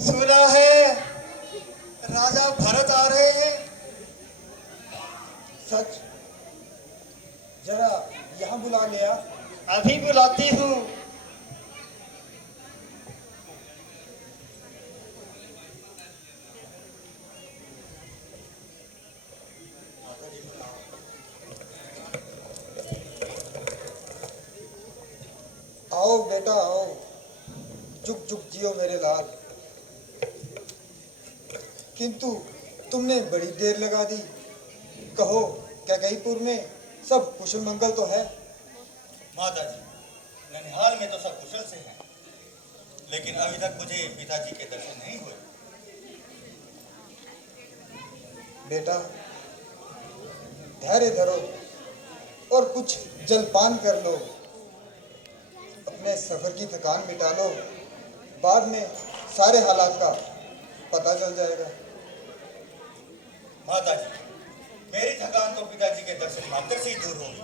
सुना है राजा भरत आ रहे हैं। सच? जरा यहाँ बुला लिया। अभी बुलाती हूँ। आओ बेटा आओ, जुग जुग जियो मेरे लाल। किंतु तुमने बड़ी देर लगा दी। कहो कैकईपुर में सब कुशल मंगल तो है? माता जी, ननिहाल में तो सब कुशल से हैं, लेकिन अभी तक मुझे पिताजी के दर्शन नहीं हुए। बेटा धैर्य धरो और कुछ जलपान कर लो, अपने सफर की थकान मिटा लो। बाद में सारे हालात का पता चल जाएगा। माता जी, मेरी थकान तो पिताजी के दर्शन मात्र से ही दूर होगी।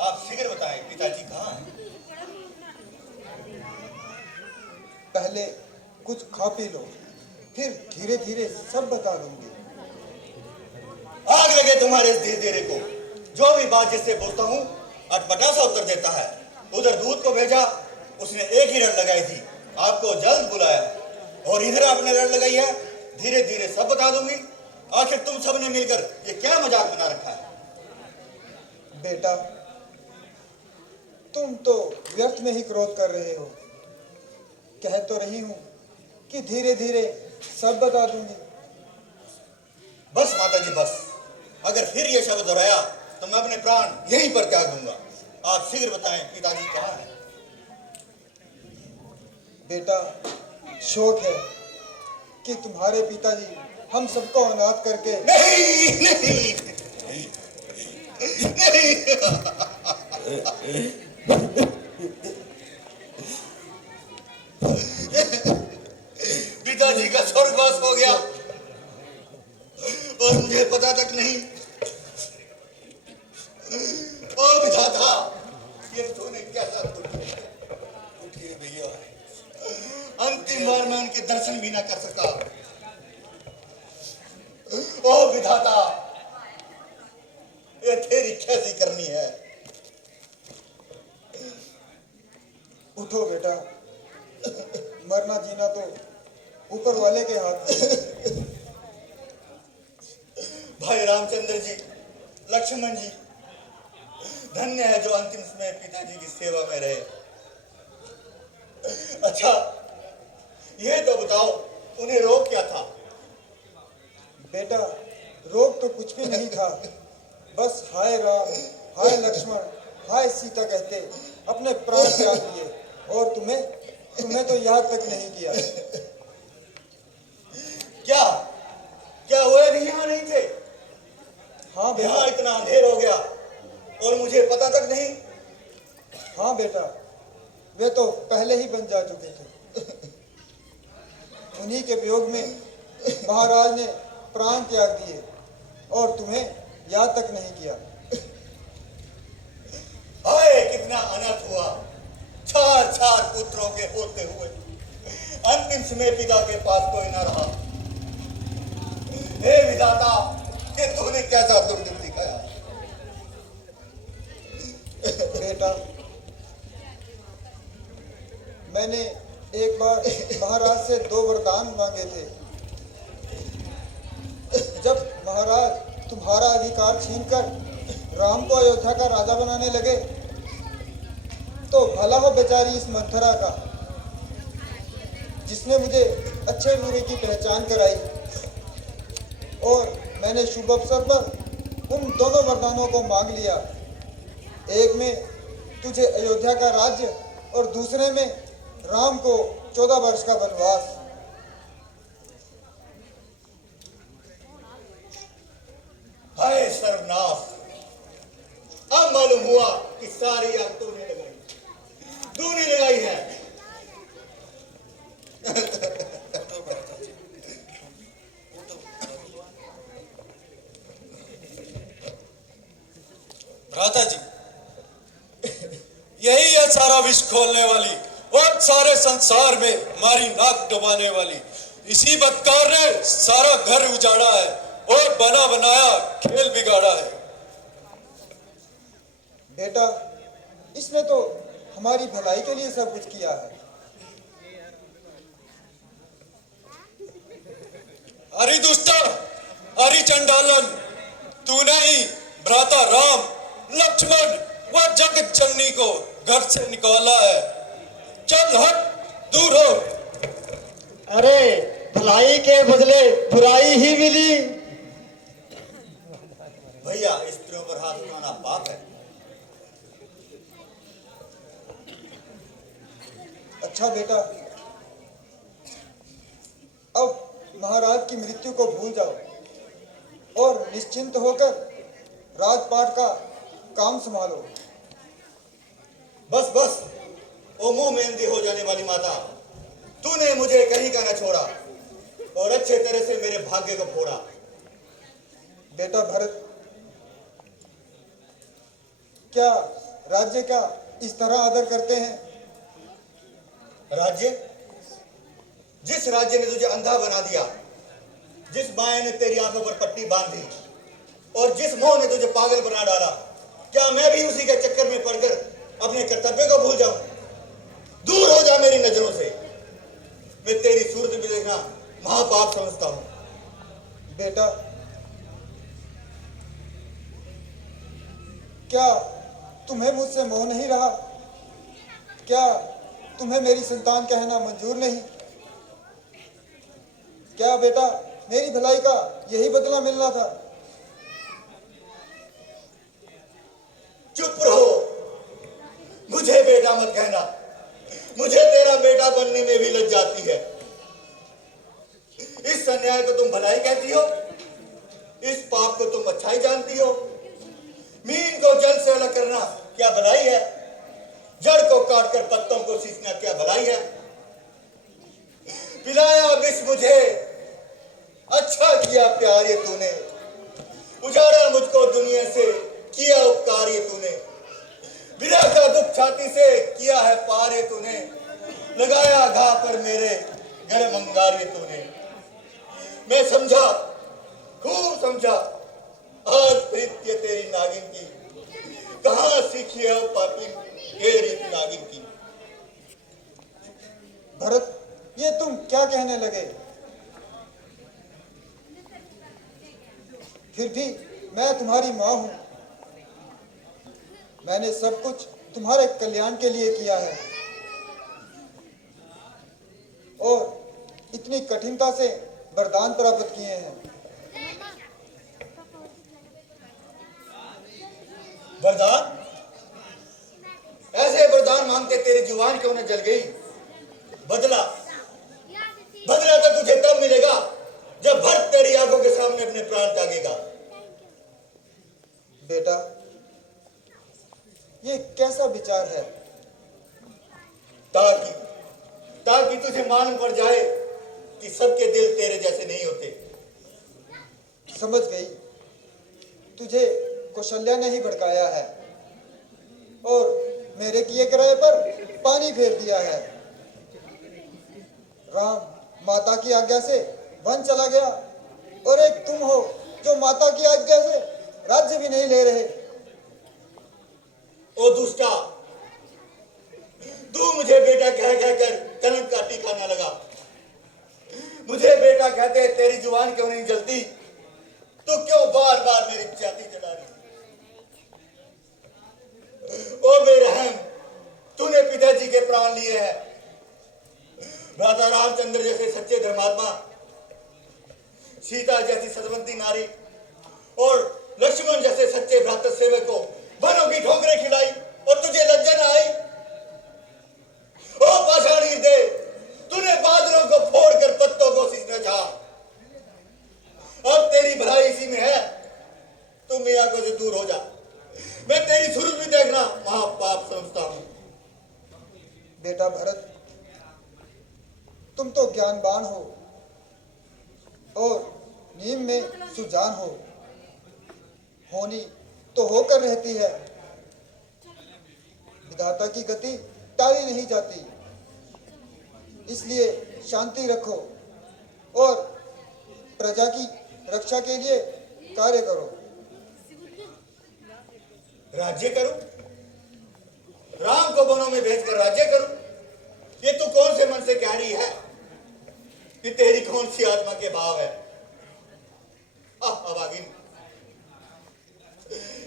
आप शीघ्र बताएं, पिताजी कहाँ हैं? पहले कुछ खा पी लो, फिर धीरे धीरे सब बता दूंगी। आग लगे तुम्हारे इस धीरे धीरे को। जो भी बात जिससे बोलता हूँ अटपटा सा उत्तर देता है। उधर दूध को भेजा, उसने एक ही रट लगाई थी, आपको जल्द बुलाया, और इधर आपने रट लगाई है, धीरे धीरे सब बता दूंगी। आखिर तुम सबने मिलकर ये क्या मजाक बना रखा है? बेटा तुम तो व्यर्थ में ही क्रोध कर रहे हो। कह तो रही हूं कि धीरे धीरे सब बता दूंगी। बस माता जी बस, अगर फिर ये शब्द दोहराया तो मैं अपने प्राण यहीं पर त्याग दूंगा। आप शीघ्र बताएं, पिताजी कहाँ हैं? बेटा शोक है कि तुम्हारे पिताजी हम सबको अनाथ करके नहीं नहीं नहीं, पिताजी का स्वर्गवास हो गया और मुझे पता तक नहीं। ओ विधाता, ये तूने कैसा उठिए भैया, अंतिम बार मैं उनके दर्शन भी ना कर सका। ओ विधाता, ये तेरी कैसी करनी है? उठो बेटा, मरना जीना तो ऊपर वाले के हाथ में। भाई रामचंद्र जी, लक्ष्मण जी, धन्य है जो अंतिम समय पिताजी की सेवा में रहे। अच्छा ये तो बताओ, उन्हें रोग क्या था? बेटा रोग तो कुछ भी नहीं था, बस हाय राम हाय लक्ष्मण हाय सीता कहते अपने प्राण त्याग दिए। और तुम्हें तो याद तक नहीं किया। क्या क्या वो भी यहाँ नहीं थे? हाँ बेटा। यहाँ इतना अंधेर हो गया और मुझे पता तक नहीं। हाँ बेटा, वे तो पहले ही बन जा चुके थे। उन्हीं के वियोग में महाराज ने प्राण त्याग दिए और तुम्हें याद तक नहीं किया। हाय कितना अनर्थ हुआ, चार चार पुत्रों के होते हुए अंतिम समय पिता के पास कोई न रहा। हे विधाता, ये तूने कैसा दुर्दिन दिखाया? बेटा मैंने एक बार महाराज से 2 वरदान मांगे थे। जब महाराज तुम्हारा अधिकार छीनकर राम को अयोध्या का राजा बनाने लगे तो भला हो बेचारी इस मंथरा का, जिसने मुझे अच्छे बुरे की पहचान कराई। और मैंने शुभ अवसर पर उन दोनों वरदानों को मांग लिया। एक में तुझे अयोध्या का राज्य और दूसरे में राम को 14 वर्ष का वनवास। हाय सर्वनाश, अब मालूम हुआ कि सारी आग तूने लगाई है। भ्राता जी, यही है सारा विष खोलने वाली और सारे संसार में हमारी नाक डुबाने वाली, इसी बदकार ने सारा घर उजाड़ा है और बना बनाया खेल बिगाड़ा है। बेटा, इसने तो हमारी भलाई के लिए सब कुछ किया है। अरे दुष्टा, अरे चंडालन, तूने ही भ्राता राम, लक्ष्मण व जगत जननी को घर से निकाला है। चल हट, दूर हो। अरे भलाई के बदले बुराई ही मिली। भैया, स्त्रियों पर हाथ उठाना पाप है। अच्छा बेटा, अब महाराज की मृत्यु को भूल जाओ और निश्चिंत होकर राजपाट का काम संभालो। बस बस, ओ मुंह में अंधी हो जाने वाली माता, तूने मुझे कहीं का न छोड़ा और अच्छे तरह से मेरे भाग्य को फोड़ा। बेटा भरत, क्या राज्य का इस तरह आदर करते हैं? राज्य? जिस राज्य ने तुझे अंधा बना दिया, जिस माया ने तेरी आंखों पर पट्टी बांधी और जिस मोह ने तुझे पागल बना डाला, क्या मैं भी उसी के चक्कर में पड़कर अपने कर्तव्य को भूल जाऊं? दूर हो जा मेरी नजरों से। मैं तेरी सूरत भी देखना महापाप समझता हूं। बेटा, क्या तुम्हें मुझसे मोह नहीं रहा? क्या तुम्हें मेरी संतान कहना मंजूर नहीं? क्या बेटा, मेरी भलाई का यही बदला मिलना था? चुप रहो, मुझे बेटा मत कहना। मुझे तेरा बेटा बनने में भी लज्जा आती है। इस अन्याय को तुम भलाई कहती हो, इस पाप को तुम अच्छाई जानती हो। मीन को जल से अलग करना क्या भलाई है? जड़ को काटकर पत्तों को सींचना क्या भलाई है? पिलाया विष मुझे, अच्छा किया प्यार ये तूने। उजाड़ा मुझको दुनिया से, किया उपकार ये तूने। विरह का दुख छाती से, किया है पार ये तूने। लगाया घा पर मेरे गर्म अंगार ये तूने। मैं समझा, खूब समझा, आज प्रीत्य तेरी नागिन की। कहां सीखी है वो पापी ये रीत नागिन की? भरत, ये तुम क्या कहने लगे? फिर भी मैं तुम्हारी माँ हूं। मैंने सब कुछ तुम्हारे कल्याण के लिए किया है और इतनी कठिनता से वरदान प्राप्त किए हैं। वरदान? ऐसे वरदान मांगते तेरी जुबान क्यों न जल गई? बदला बदला तो तुझे तब मिलेगा जब भरत तेरी आंखों के सामने अपने प्राण त्यागेगा। बेटा, ये कैसा विचार है? ताकि ताकि तुझे मालूम पड़ जाए कि सबके दिल तेरे जैसे नहीं होते। समझ गई, तुझे कौशल्या ने ही भड़काया है और मेरे किए कराए पर पानी फेर दिया है। राम माता की आज्ञा से वन चला गया और एक तुम हो जो माता की आज्ञा से राज्य भी नहीं ले रहे। ओ दुष्टा, तू मुझे बेटा कह कहकर कलंक का टीका न लगा। मुझे बेटा कहते तेरी जुबान क्यों नहीं जलती? तू क्यों बार बार मेरी छाती चढ़ा रही? ओ बेरहम, तूने पिताजी के प्राण लिए हैं। भ्राता रामचंद्र जैसे सच्चे धर्मात्मा, सीता जैसी सतवंती नारी और लक्ष्मण जैसे सच्चे भ्राता सेवक को वनों की ठोकरें खिलाई और तुझे लज्जा न आई? ओ पाषाणी हृदय, तूने बादलों को फोड़कर पत्तों को सींचना चाहा। अब तेरी भलाई इसी में है। तुम मेरी आंखों से दूर हो जा। मैं तेरी सूरत भी देखना महापाप समझता हूं। बेटा भरत, तुम तो ज्ञानवान हो और नीम में सुजान हो। होनी तो होकर रहती है, विधाता की गति टाली नहीं जाती। इसलिए शांति रखो और प्रजा की रक्षा के लिए कार्य करो। राज्य करूं? राम को वनों में भेजकर राज्य करूं? ये तू कौन से मन से कह रही है? कि तेरी कौन सी आत्मा के भाव है? अभागिन,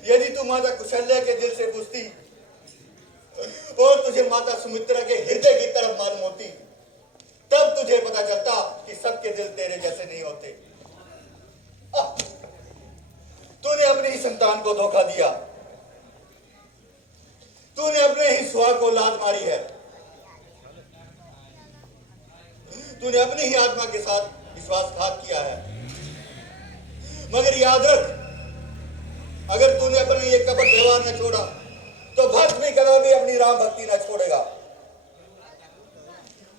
यदि तू माता कुशल्या के दिल से पूछती और तुझे माता सुमित्रा के हृदय की तरफ मालूम होती, तब तुझे पता चलता कि सबके दिल तेरे जैसे नहीं होते। तूने अपनी ही संतान को धोखा दिया, तूने अपने ही सुहाग को लात मारी है, तूने अपनी ही आत्मा के साथ विश्वासघात किया है। मगर याद रख, अगर तूने अपने ये कपट व्यवहार न छोड़ा तो भक्त भी कभी अपनी राम भक्ति न छोड़ेगा।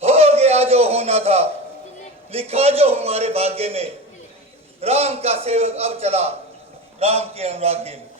हो गया जो होना था, लिखा जो हमारे भाग्य में, राम का सेवक अब चला राम के अनुराग में।